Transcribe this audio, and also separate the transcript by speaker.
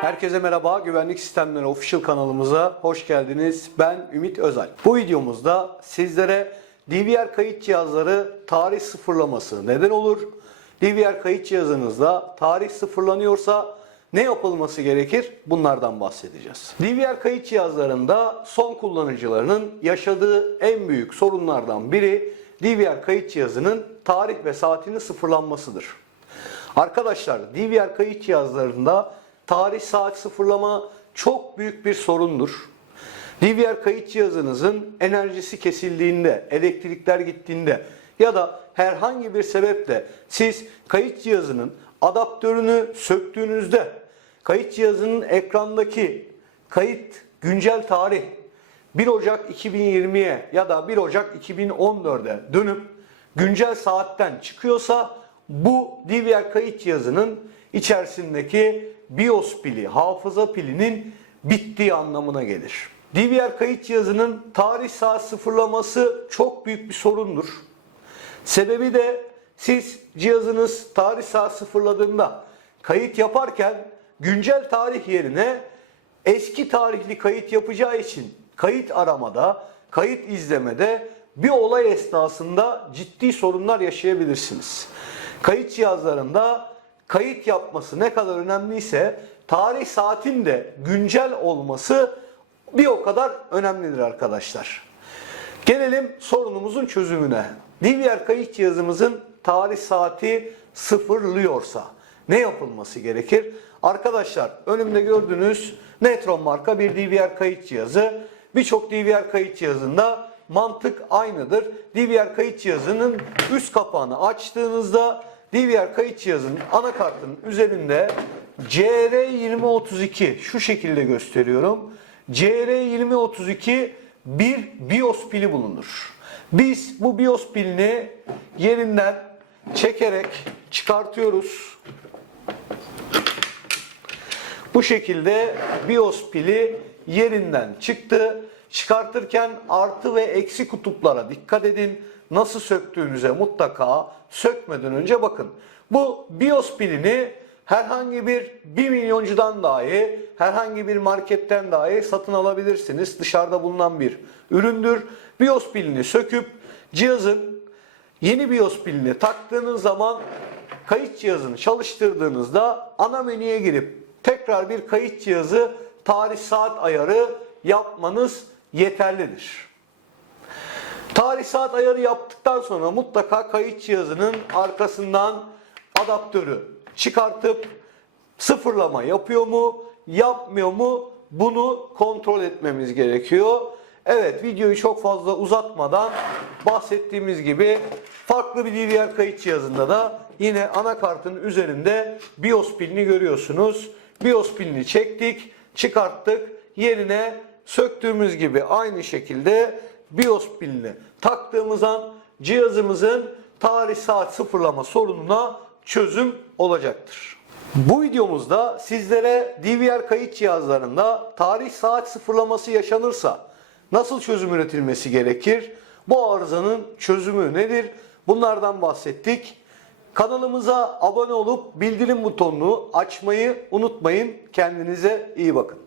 Speaker 1: Herkese merhaba. Güvenlik Sistemleri Official kanalımıza hoş geldiniz. Ben Ümit Özel. Bu videomuzda sizlere DVR kayıt cihazları tarih sıfırlaması neden olur? DVR kayıt cihazınızda tarih sıfırlanıyorsa ne yapılması gerekir? Bunlardan bahsedeceğiz. DVR kayıt cihazlarında son kullanıcılarının yaşadığı en büyük sorunlardan biri DVR kayıt cihazının tarih ve saatinin sıfırlanmasıdır. Arkadaşlar DVR kayıt cihazlarında tarih saat sıfırlama çok büyük bir sorundur. DVR kayıt cihazınızın enerjisi kesildiğinde, elektrikler gittiğinde ya da herhangi bir sebeple siz kayıt cihazının adaptörünü söktüğünüzde kayıt cihazının ekrandaki kayıt güncel tarih 1 Ocak 2020'ye ya da 1 Ocak 2014'e dönüp güncel saatten çıkıyorsa bu DVR kayıt cihazının içerisindeki BIOS pili, hafıza pilinin bittiği anlamına gelir. DVR kayıt cihazının tarih saat sıfırlaması çok büyük bir sorundur. Sebebi de siz cihazınız tarih saat sıfırladığında kayıt yaparken güncel tarih yerine eski tarihli kayıt yapacağı için kayıt aramada, kayıt izlemede bir olay esnasında ciddi sorunlar yaşayabilirsiniz. Kayıt cihazlarında kayıt yapması ne kadar önemliyse tarih saatin de güncel olması bir o kadar önemlidir arkadaşlar. Gelelim sorunumuzun çözümüne. DVR kayıt cihazımızın tarih saati sıfırlıyorsa ne yapılması gerekir? Arkadaşlar önümde gördüğünüz Netron marka bir DVR kayıt cihazı. Birçok DVR kayıt cihazında mantık aynıdır. DVR kayıt cihazının üst kapağını açtığınızda DVR kayıt cihazının anakartının üzerinde CR2032 şu şekilde gösteriyorum. CR2032 bir BIOS pili bulunur. Biz bu BIOS pilini yerinden çekerek çıkartıyoruz. Bu şekilde BIOS pili yerinden çıktı. Çıkartırken artı ve eksi kutuplara dikkat edin. Nasıl söktüğünüze mutlaka sökmeden önce bakın. Bu BIOS pilini herhangi bir 1 milyoncudan dahi, herhangi bir marketten dahi satın alabilirsiniz. Dışarıda bulunan bir üründür. BIOS pilini söküp cihazın yeni BIOS pilini taktığınız zaman kayıt cihazını çalıştırdığınızda ana menüye girip tekrar bir kayıt cihazı tarih saat ayarı yapmanız yeterlidir. Tarih saat ayarı yaptıktan sonra mutlaka kayıt cihazının arkasından adaptörü çıkartıp sıfırlama yapıyor mu, yapmıyor mu bunu kontrol etmemiz gerekiyor. Evet videoyu çok fazla uzatmadan bahsettiğimiz gibi farklı bir DVR kayıt cihazında da yine anakartın üzerinde BIOS pilini görüyorsunuz. BIOS pilini çektik, çıkarttık. Yerine söktüğümüz gibi aynı şekilde BIOS pilini taktığımız an cihazımızın tarih saat sıfırlama sorununa çözüm olacaktır. Bu videomuzda sizlere DVR kayıt cihazlarında tarih saat sıfırlaması yaşanırsa nasıl çözüm üretilmesi gerekir? Bu arızanın çözümü nedir? Bunlardan bahsettik. Kanalımıza abone olup bildirim butonunu açmayı unutmayın. Kendinize iyi bakın.